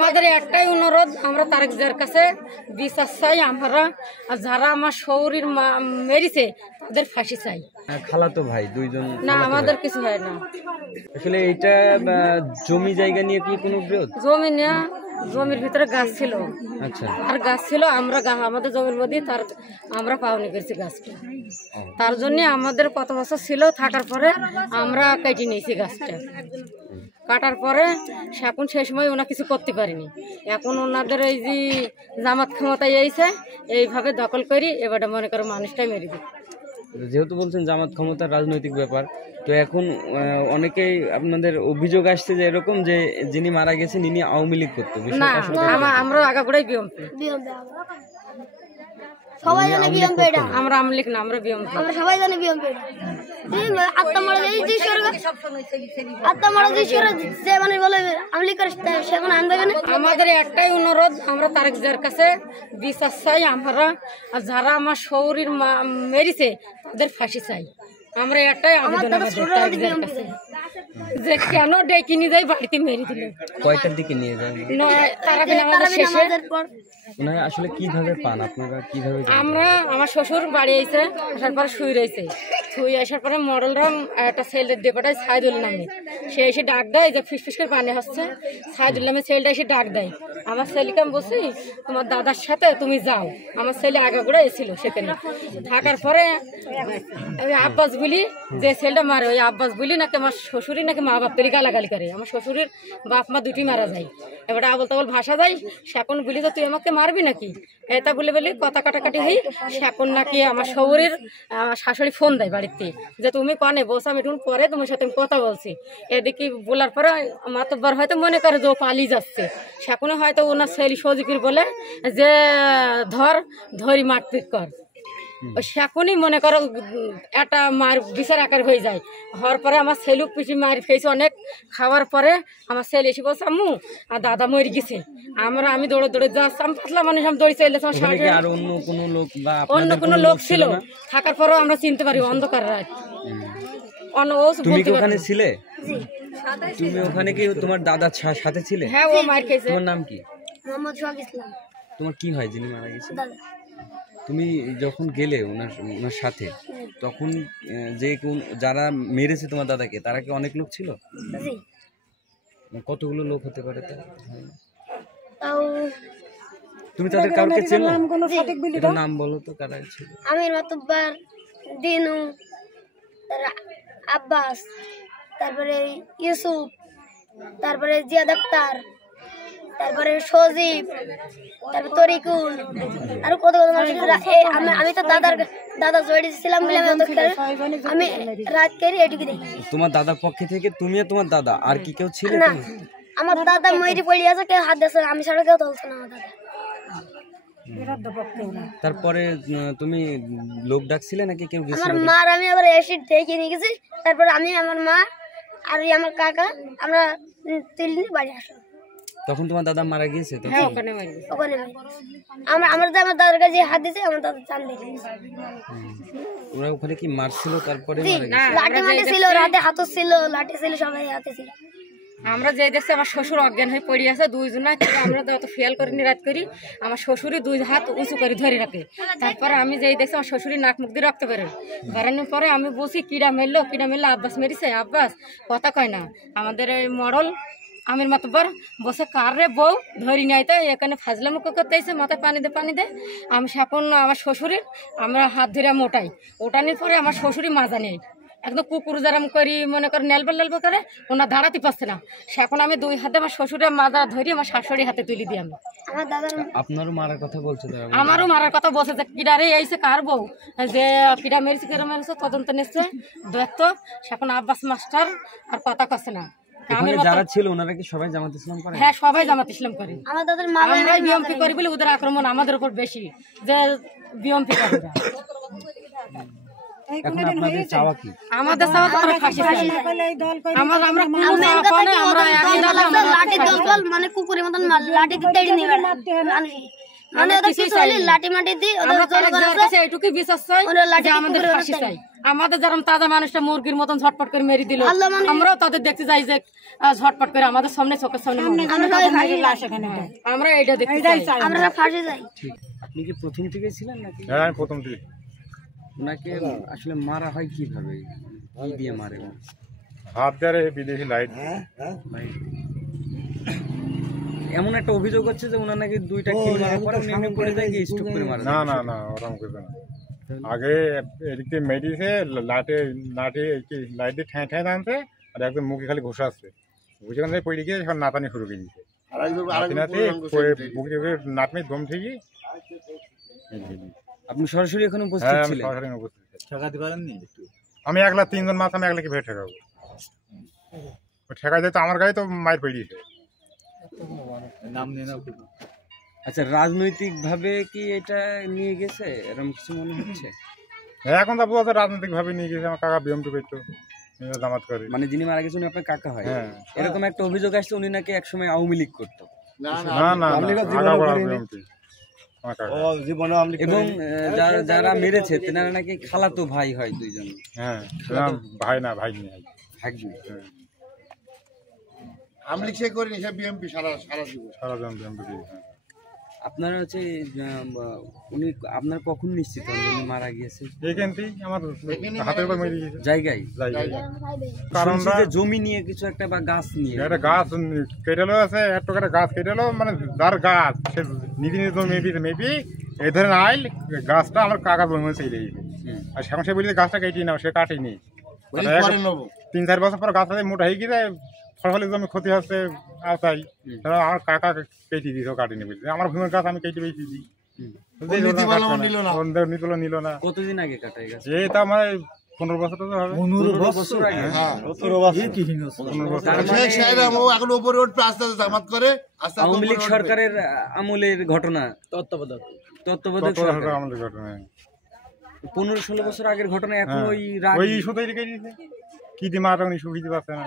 আমাদের একটাই অনুরোধ, আমরা তারেক জিয়ার কাছে বিচার চাই। আমরা যারা আমার শৌরির মেরেছে তাদের ফাঁসি চাই। খালাতো ভাই দুইজন না, আমাদের কিছু হয় না। আসলে এটা জমি জায়গা নিয়ে কি কোনো বিরোধ? জমি নিয়ে, জমির ভিতরে গাছ ছিল। আচ্ছা, আর গাছ ছিল, আমরা আমাদের জমির মধ্যে তার আমরা পাওনি করেছি গাছটা। তার জন্য আমাদের কত বছর ছিল, থাকার পরে আমরা কেটে নিয়েছি গাছটা। কাটার পরে এখন সেই সময় ওনা কিছু করতে পারিনি। এখন ওনাদের এই যে জামাত ক্ষমতায় এসে এইভাবে দখল করি, এবারে মনে করো মানুষটাই মেরে দিই। যেহেতু বলছেন জামাত ক্ষমতার রাজনৈতিক ব্যাপার, তো এখন অনেকেই আপনাদের অভিযোগ আসছে যে এরকম যে যিনি মারা গেছেন ইনি আওয়ামী লীগ করতো। না, আমরা আগাগোড়াই বিএমপি। সবাই জানে বিএমপি এটা। আমরা আওয়ামী লীগ না, আমরা বিএমপি। আমরা সবাই জানে বিএমপি এটা। আত্মা মারা যায় যে সরকার, আত্মা মারা যে সরকার যে মানে বলে আওয়ামী লীগ করে সেখানে আনবে কেন? আমাদের একটাই অনুরোধ, আমরা তারেক জিয়ার কাছে বিচার চাই। আমরা যারা আমার শৌরির মেরেছে তাদের ফাঁসি চাই। আমরা একটাই আবেদন আমাদের তারেক জিয়ার কাছে, যে কেন ডেকে নিয়ে যাই বাড়িতে মেরে দিল। কয়টার দিকে নিয়ে যায়? ওনারা আসলে কিভাবে পান, আপনারা কিভাবে? আমরা, আমার শ্বশুর বাড়ি এসে আসার পরে শুয়ে রয়েছে, শুয়ে আসার পরে মডেলরা একটা ছেলের দেবটায় সাইদুল নামে, সে এসে ডাক দেয় যে ফিস করে পানি হচ্ছে। সাইদুল নামে ছেলেটা এসে ডাক দেয়। আমার ছেলেকে আমি বলছি তোমার দাদার সাথে তুমি যাও। আমার ছেলে আগাগোড়া এসেছিল সেখানে। থাকার পরে ওই আব্বাস বলি যে ছেলেটা মারে, ওই আব্বাস বলি নাকি আমার শ্বশুরই নাকি মা বাপ তৈরি গালাগালি করে। আমার শ্বশুরের বাপ মা দুটি মারা যায়। এবারে আবল তাবল ভাষা যায়। সেখন বলি যে তুই আমাকে মারবি নাকি, এটা বলে বলি কথা কাটাকাটি হই। সেখন নাকি আমার শহরের আমার শাশুড়ি ফোন দেয় বাড়িতে যে তুমি কনে বলছো, আমি একটু পরে তোমার সাথে আমি কথা বলছি। এদিকে বলার পরে মাতব্বর হয়তো মনে করে যে ও পালিয়ে যাচ্ছে। সেখানে হয়তো ওনার ছেলে সজিকির বলে যে ধরি মারপিট কর। সেখনই মনে করো একটা মার বিচার আকার হয়ে যায়। হওয়ার পরে আমার ছেলেও পিঠি মার খেয়েছে অনেক। খাওয়ার পরে আমার ছেলে এসে বলছে আম্মু আর দাদা মরে গেছে। আমি দৌড়ে দৌড়ে যাচ্ছি, আমি পাতলা মানুষ, আমি দৌড়ে চলে যাচ্ছি। অন্য কোনো লোক ছিল, থাকার পরেও আমরা চিনতে পারি অন্ধকার রাত। তুমি কি ওখানে ছিলে? তুমি ওখানে কি তোমার দাদার সাথে ছিলে? হ্যাঁ, ও মার খেয়েছে। তোমার নাম কি? মোহাম্মদ সোহাগ ইসলাম। তোমার কি হয় যিনি মারা গেছে? তুমি যখন গেলে ওনার সাথে, তখন যারা মেরেছে তোমার দাদাকে তারা কি অনেক লোক ছিল? কতগুলো লোক হতে পারে? তুমি তাদের কাউকে চেনো? নাম বলো তো, কারা ছিল? আমির মাতুব্বার, দিনু, আব্বাস, তারপরে ইউসুফ, তারপরে জিয়াদ আক্তার, তারপরে সজীব, তারপরে তরিকুল, আর কত কত মানুষ। আমি তো দাদা জড়ি ছিলাম বলে আমি রাত করে এটুকু দেখি। তোমার দাদার পক্ষে থেকে তুমি আর তোমার দাদা আর কি কেউ ছিল? না, আমার দাদা ময়ূরি পড়ে আছে, কেউ হাত দিয়েছে, আমি ছাড়া কেউ তুলছে না আমার দাদা। তারপরে তুমি লোক ডাকছিলে নাকি কেউ গেছিল? আমার মা আর আমি আবার এসিড ডেকে নিয়ে গেছি। তারপরে আমি, আমার মা আর আমার কাকা আমরা তুলে বাড়ি আসলাম। তখন তোমার দাদা মারা গিয়েছে? ওখানে আমার দাদার কাছে হাত দিয়েছে, আমার দাদা চান দিয়ে ওরা ওখানে কি মারছিল? তারপরে লাঠি মাটি ছিল, রাতে হাতও ছিল, লাঠি ছিল, সবাই হাতে ছিল। আমরা যে দেখছি আমার শ্বশুর অজ্ঞান হয়ে পড়ে আছে দুইজনা, কিন্তু আমরা তো অত খেয়াল করিনি রাত করি। আমার শ্বশুরই দুই হাত উঁচু করে ধরে রাখে। তারপরে আমি যেই দেখছি আমার শ্বশুরই নাক মুখ দিয়ে রক্ত বেরোনোর পরে আমি বলছি কিরা মেরলো আব্বাস মেরেছে। আব্বাস কথা কয় না। আমাদের এই মডেল আমির মাতব্বর বসে কার রে বউ ধরি নাই, তো এখানে ফাজলামো করতে এসে মাথায় পানি দে। আমি সেখন আমার শ্বশুরের আমরা হাত ধরে ওটানির পরে আমার শ্বশুরই মাজা নেই, একদম কুকুর জারাম করি মনে করে নেলবে করে ওনার দাঁড়াতে পারছে না। সেখন আমি দুই হাতে আমার শ্বশুরের মাজা ধরি আমার শাশুড়ি হাতে তুলি দিই। আমি আপনারও মারার কথা বলছে? আমারও মারার কথা বলছে যে কিডারে এইছে কার বউ, যে কিডা মেরেছে কেন মেরেছে তদন্ত নিচ্ছে দেখতো। সেখন আব্বাস মাস্টার আর কথা কছে না। যারা ছিল ওনারা কি সবাই জামাত ইসলাম করে? হ্যাঁ, সবাই জামাত ইসলাম করে। আমরা বিএমপি করি বলে ওদের আক্রমণ আমাদের উপর বেশি, যে বিএমপি করে। আমাদের মানে কুকুরের মতন লাঠি লাঠি মাটি দিয়ে এইটুকুই বিশ্বাস চাই, আমাদের ফাঁসি চাই। আমাদের যেরকম তাজা মানুষটা মুরগির মতন ঝটপট করে মেরে দিল, আমরাও তাদের দেখতে যাই যে ঝটপট করে আমাদের সামনে চোখের সামনে আমরা এটা দেখতে চাই। আমরা ফাঁসে যাই। আপনি কি প্রথম থেকে ছিলেন নাকি? হ্যাঁ আমি প্রথম থেকে। ওনাকে আসলে মারা হয় কিভাবে, কি দিয়ে মারে? হাত দিয়ে বিদেশি লাইট। এমন একটা অভিযোগ হচ্ছে যে ওনার নাকি 2টা কিল মারার পরে উনি এমনি পড়ে যায় গিয়ে স্ট্রোক করে মারা না যায়। না না ওরকম কিছু না। আগে এদিকে মেডিসে লাটে লাটে লাইট দিয়ে ঠ্যাঁ ঠ্যাঁ আনছে, আর একদম মুখে খালি ঘষা আসছে, ঘুষে কান পড়ে গিয়ে এখন নাতানি শুরু করে দিয়েছে। নাতনি দম থেকে। আপনি সরাসরি এখানে উপস্থিত হ্যাঁ আমি ছিলেন? সরাসরি উপস্থিত। ঠেকাতে পারেননি? আমি একলা 3 জন মাছ, আমি একলা কিভাবে ঠেকাবো? ঠেকাই যায় তো আমার গায়ে তো মায়ের পড়িয়েছে। আচ্ছা, রাজনৈতিক ভাবে কি এটা নিয়ে গেছে এরকম কিছু মনে হচ্ছে? হ্যাঁ এখন তো বলতে রাজনৈতিক ভাবে নিয়ে গেছে। আমার কাকা বিএমপি করতো, জামাত করে। মানে যিনি মারা গেছেন উনি আপনার কাকা হয়? হ্যাঁ। এরকম একটা অভিযোগ আসছে উনি নাকি একসময় আওয়ামী লীগ করতো। না না বিএমপি আমার কাকা। এবং যারা মেরেছে তেনারা নাকি খালাতো ভাই হয় 2 জন। হ্যাঁ ভাই না, ভাই নেই। ভাগ্নি। আমলিক সে করিনি, সে বিএমপি সারা জীবন। সারা জন বিএমপি। আপনারা হচ্ছে উনি আপনার কখন নিশ্চিত হন উনি মারা গিয়েছে? এখানতেই আমার হাতের উপর মেরে দিয়েছে জায়গায়? কারণ শুনছি যে জমি নিয়ে কিছু একটা বা গাছ নিয়ে। একটা গাছ কেটে লো আছে, একটা করে গাছ কেটে লো, মানে যার গাছ সে নিজে নিজে মেবি এই ধরনের আইল গাছটা আমার কাকা জমি চাইলে। আর সেখন সে বলছে গাছটা কেটে নাও, সে কাটেনি। 3-4 বছর পর গাছটা মোটা হয়ে গিয়ে ফসলের জমি ক্ষতি হচ্ছে, আর তাই আমার কাকা কেটে দিয়েছে, কাটেনি বলছে। আমার ভূমির গাছ আমি কেটে বেঁচে দিই, নিল না। কতদিন আগে কাটাই গেছে? এই তো আমার 15 বছর তো হবে। 15 বছর আগে? এখন উপরে উঠবে, আস্তে আস্তে জামাত করে, আস্তে আস্তে আওয়ামী লীগ সরকারের আমলের ঘটনা, তত্ত্বাবধায়ক সরকার। আমাদের ঘটনা 15-16 বছর আগের ঘটনা। এখন ওই ওই ইস্যুতেই রেখে দিয়েছে, কি দিয়ে মারা ইস্যু দিতে পারছে না।